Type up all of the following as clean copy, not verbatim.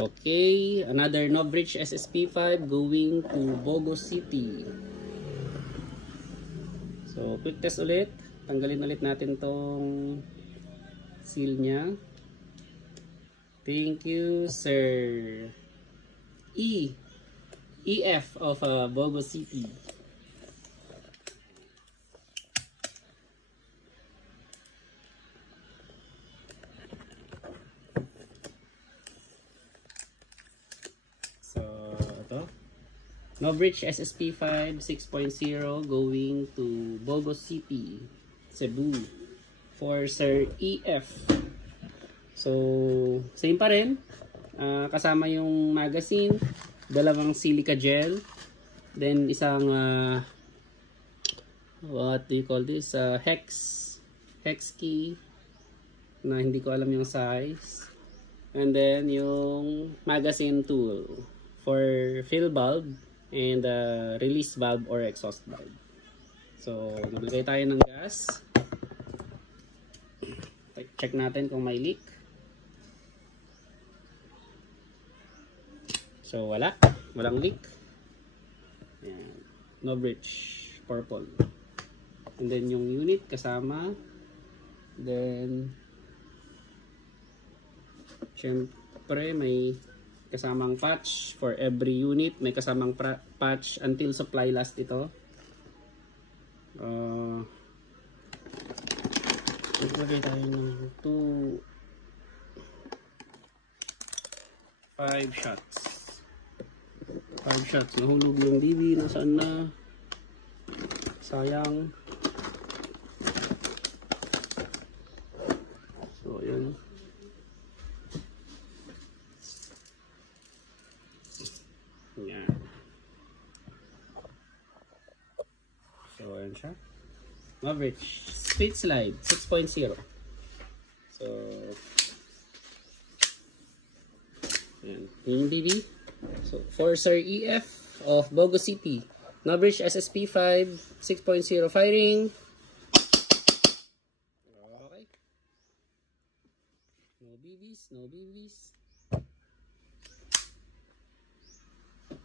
Okay, another Novbridge SSP5 going to Bogo City. So, quick test ulit. Tanggalin ulit natin tong seal nya. Thank you, sir. EF of Bogo City. Novbridge SSP5 6.0 going to Bogo City, Cebu for Sir EF. So, same pa rin. Kasama yung magazine, dalawang silica gel, then isang what do you call this? Hex key na hindi ko alam yung size. And then yung magazine tool for fill bulb and release valve or exhaust valve. So, maglagay tayo ng gas. Check natin kung may leak. So, walang leak. Ayan. Novbridge purple. And then yung unit kasama. Then syempre may kasamang patch for every unit. May kasamang patch until supply last ito. Maglagay tayo ng 5 shots. 5 shots. Nahulog yung BB. Nasaan na? Sayang. So, yun. Yan. So, ayan siya. Novbridge Speed Slide 6.0. So, ayan. Yung BB. So, for Sir EF of Bogo City. Novbridge SSP5 6.0 firing. Okay. No BBs, no BBs.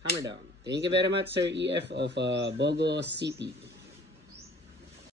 Hammer down. Thank you very much, Sir EF of Bogo City.